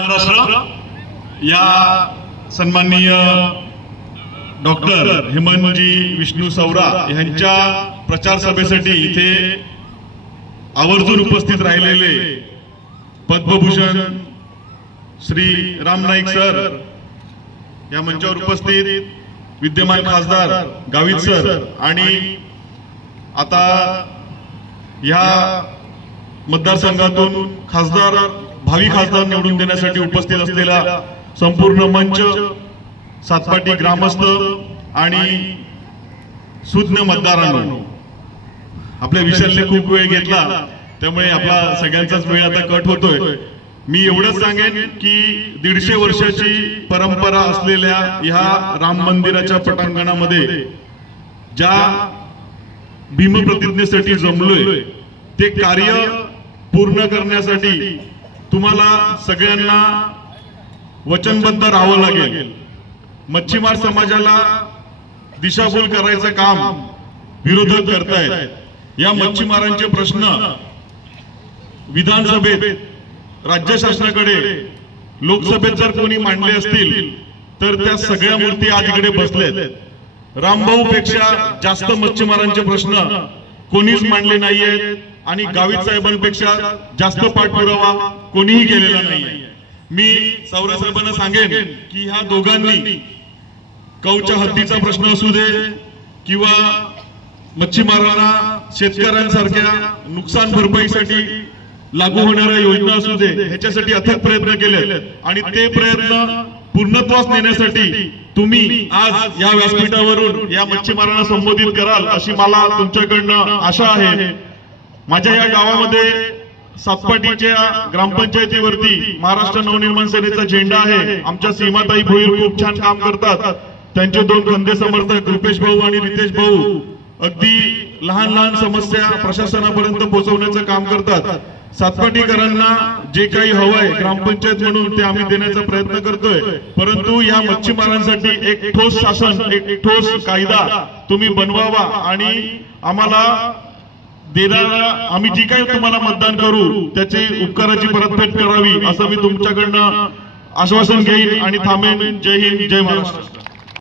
महाराष्ट्र या सन्माननीय डॉक्टर हेमंतजी विष्णू सौरा यांच्या प्रचार सभेसाठी इथे आवर्जून उपस्थित राहिलेले पद्मभूषण श्री राम नाईक सर, या मंचावर उपस्थित विद्यमान खासदार गावित सर आणि आता या मतदारसंघातून खासदार भावी खासदार निवडून देण्यासाठी उपस्थित असलेला संपूर्ण मंच, सातपाटी ग्रामस्थ आणि सुज्ञ मतदारांनो, आपल्या विषयाने खूप वेळ घेतला त्यामुळे आपला सगळ्यांचाच वेळ आता कट होतोय। मी एवढंच सांगेन की 150 वर्षाची परंपरा असलेल्या ह्या राम मंदिराच्या पटांगणामध्ये ज्या भीमप्रतिज्ञेसाठी जमलोय ते कार्य पूर्ण करण्यासाठी तुम्हाला सगळ्यांना वचनबद्ध राहावं लागेल। मच्छीमार समाजाला दिशाभूल करायचं काम विरोधक करतायत। या मच्छीमारांचे प्रश्न विधानसभेत, राज्य शासनाकडे, लोकसभेत जर कोणी मांडले असतील तर त्या सगळ्या मूर्ती आज इकडे बसलेत। रामभाऊ पेक्षा जास्त मच्छीमारांचे प्रश्न कोणीच मांडले नाहीयेत आणि गावित साहेबांपेक्षा जास्त पाठपुरावा कोणीही केलेला नाहीये। मी सौरा साहेबांना सांगेन की ह्या दोघांनी कौच्या हद्दीचा प्रश्न असू दे किंवा मच्छीमारांना शेतकऱ्यांसारख्या नुकसान भरपाईसाठी लागू होणाऱ्या योजना असू दे, ह्याच्यासाठी अथक प्रयत्न केले आणि ते प्रयत्न पूर्णत्वास नेण्यासाठी तुम्ही आज या व्यासपीठावरून या मच्छीमारांना संबोधित कराल अशी मला तुमच्याकडनं आशा आहे। माझ्या या गावामध्ये सातपाटीच्या ग्रामपंचायतीवरती महाराष्ट्र नवनिर्माण सेनेचा झेंडा आहे। आमच्या सीमाताई भोईर खूप छान काम करतात। त्यांचे 2 खंदे समर्थक रुपेश भाऊ आणि रितेश भाऊ अगदी लहान लहान समस्या प्रशासनापर्यंत पोहोचवण्याचं काम करतात। सातपाटीकरांना जे काही हवंय ग्रामपंचायत म्हणून ते आम्ही देण्याचा प्रयत्न करतोय, परंतु या मच्छीमारांसाठी एक ठोस शासन, एक ठोस कायदा तुम्ही बनवावा आणि आम्हाला देणारा आम्ही जी काही तुम्हाला मतदान करू त्याची उपकाराची परतफेड करावी असं मी तुमच्याकडनं आश्वासन घेईन आणि थांबेन। जय हिंद, जय महाराष्ट्र।